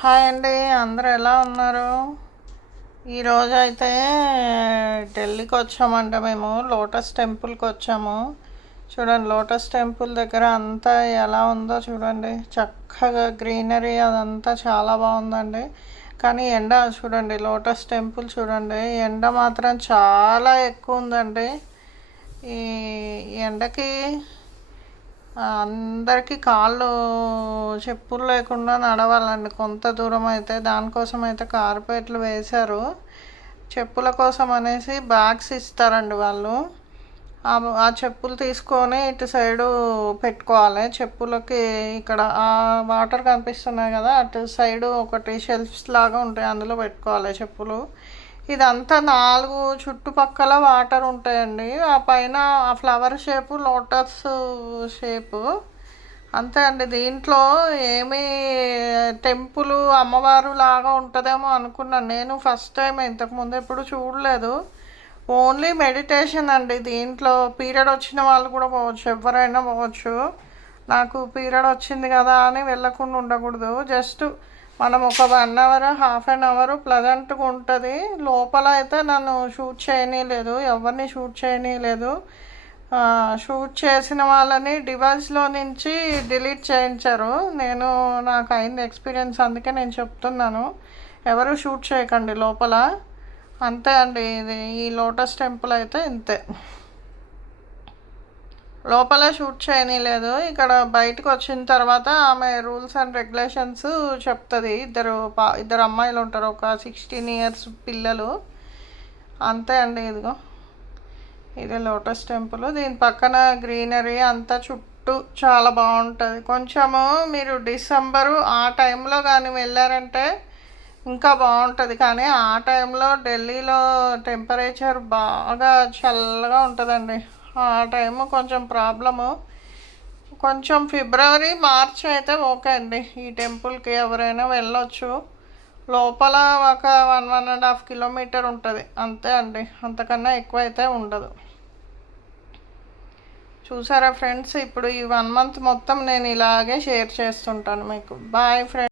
Hi అండి, అందరూ ఎలా ఉన్నారు? ఈరోజు అయితే ఢిల్లీకి వచ్చామంటే మేము లోటస్ టెంపుల్కి వచ్చాము. చూడండి, లోటస్ టెంపుల్ దగ్గర అంతా ఎలా ఉందో చూడండి. చక్కగా గ్రీనరీ అదంతా చాలా బాగుందండి. కానీ ఎండ చూడండి, లోటస్ టెంపుల్ చూడండి, ఎండ మాత్రం చాలా ఎక్కువ ఉందండి. ఈ ఎండకి అందరికీ కాళ్ళు చెప్పులు లేకుండా నడవాలండి కొంత దూరం అయితే. దానికోసం అయితే కార్పెట్లు వేశారు. చెప్పుల కోసం అనేసి బ్యాగ్స్ ఇస్తారండి వాళ్ళు. ఆ చెప్పులు తీసుకొని ఇటు సైడు పెట్టుకోవాలి. చెప్పులకి ఇక్కడ ఆ వాటర్ కనిపిస్తున్నాయి కదా, అటు సైడు ఒకటి షెల్ఫ్స్ లాగా ఉంటాయి, అందులో పెట్టుకోవాలి చెప్పులు. ఇదంతా 4 చుట్టుపక్కల వాటర్ ఉంటాయండి. ఆ పైన ఆ ఫ్లవర్ షేపు లోటస్ షేపు అంతే అండి. దీంట్లో ఏమీ టెంపుల్ అమ్మవారు లాగా ఉంటుందేమో అనుకున్నాను నేను ఫస్ట్ టైం. ఇంతకుముందు ఎప్పుడు చూడలేదు. ఓన్లీ మెడిటేషన్ అండి. దీంట్లో పీరియడ్ వచ్చిన వాళ్ళు కూడా పోవచ్చు, ఎవరైనా పోవచ్చు. నాకు పీరియడ్ వచ్చింది కదా అని వెళ్ళకుండా ఉండకూడదు. జస్ట్ మనం ఒక 1 అవర్ హాఫ్ అన్ అవర్ ప్లజెంట్గా ఉంటుంది. లోపల అయితే నన్ను షూట్ చేయనీయలేదు, ఎవరిని షూట్ చేయనీయలేదు. షూట్ చేసిన వాళ్ళని డివైస్లో నుంచి డిలీట్ చేయించారు. నాకు అయింది ఎక్స్పీరియన్స్, అందుకే నేను చెప్తున్నాను. ఎవరు షూట్ చేయకండి లోపల. అంతే అండి, ఇది ఈ లోటస్ టెంపుల్ అయితే ఇంతే. లోపల షూట్ చేయనీయలేదు. ఇక్కడ బయటకు వచ్చిన తర్వాత ఆమె రూల్స్ అండ్ రెగ్యులేషన్స్ చెప్తుంది. ఇద్దరు అమ్మాయిలు ఉంటారు, ఒక 16 ఇయర్స్ పిల్లలు. అంతే అండి. ఇది లోటస్ టెంపుల్. దీని పక్కన గ్రీనరీ అంతా చుట్టూ చాలా బాగుంటుంది. కొంచెము మీరు డిసెంబరు ఆ టైంలో కానీ వెళ్ళారంటే ఇంకా బాగుంటుంది. కానీ ఆ టైంలో ఢిల్లీలో టెంపరేచర్ బాగా చల్లగా ఉంటుందండి. ఆ టైము కొంచెం ప్రాబ్లము. కొంచెం ఫిబ్రవరి మార్చ్ అయితే ఓకే అండి. ఈ టెంపుల్కి ఎవరైనా వెళ్ళొచ్చు. లోపల ఒక 1.5 కిలోమీటర్ ఉంటుంది అంతే అండి, అంతకన్నా ఎక్కువ అయితే ఉండదు. చూసారా ఫ్రెండ్స్, ఇప్పుడు ఈ 1 మంత్ మొత్తం నేను ఇలాగే షేర్ చేస్తుంటాను మీకు. Bye friends.